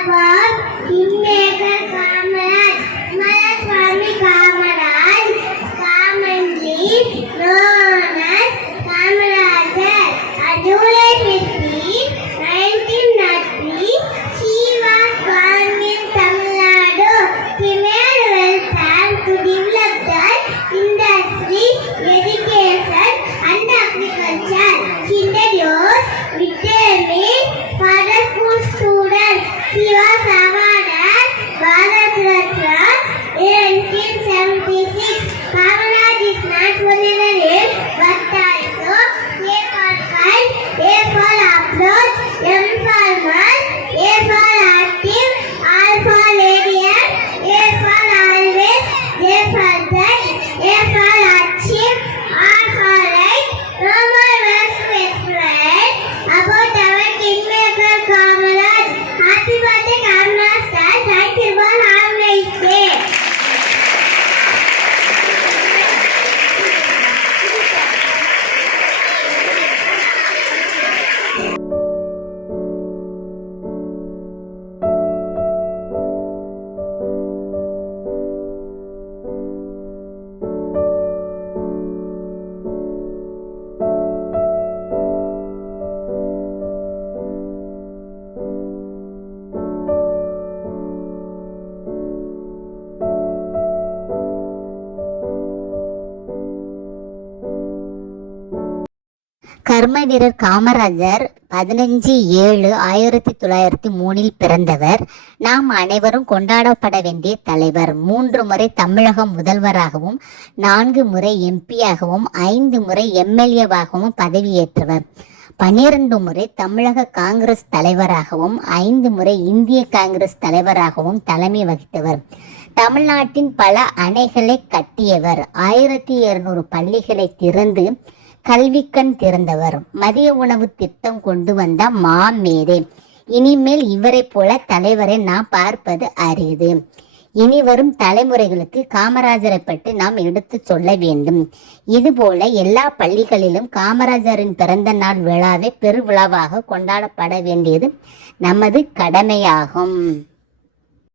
about Kingmaker Kamaraj. Swami Kamaraj, commonly known as Kamarajar. July 15, 1903, she was born in Tamil Nadu. She made welfare to develop the industry, education and agriculture. She introduced midday for the school students. She was awarded Bharat Ratna in 1976. Kamaraj is not only the name but also A for kind, A for approach, M for man, A for active, R for radiant, A for always, J for judge, A for achieve, R for right. No more words to explain about our Kingmaker Kamaraj. Happy birthday Kamaraj sir. Thank you for having us day. கர்ம வீரர் காமராஜர் 15/7/1903 பிறந்தவர். நாம் அனைவரும் கொண்டாடப்பட வேண்டிய தலைவர். 3 முறை தமிழக முதல்வராகவும் 4 முறை எம்பியாகவும் 5 முறை எம்எல்ஏவாகவும் பதவியேற்றவர். 12 முறை தமிழக காங்கிரஸ் தலைவராகவும் 5 முறை இந்திய காங்கிரஸ் தலைவராகவும் தலைமை வகித்தவர். தமிழ்நாட்டின் பல அணைகளை கட்டியவர். 1200 பள்ளிகளை திறந்து கல்விக்கண் திறந்தவர். மதிய உணவு திட்டம் கொண்டு வந்த மாமேதை. இனிமேல் இவரை போல தலைவரை நாம் பார்ப்பது அரிது. இனி வரும் தலைமுறைகளுக்கு காமராஜரை பற்றி நாம் எடுத்து சொல்ல வேண்டும். இதுபோல எல்லா பள்ளிகளிலும் காமராஜரின் பிறந்த நாள் விழாவை பெருவிழாவாக கொண்டாடப்பட வேண்டியது நமது கடமையாகும்.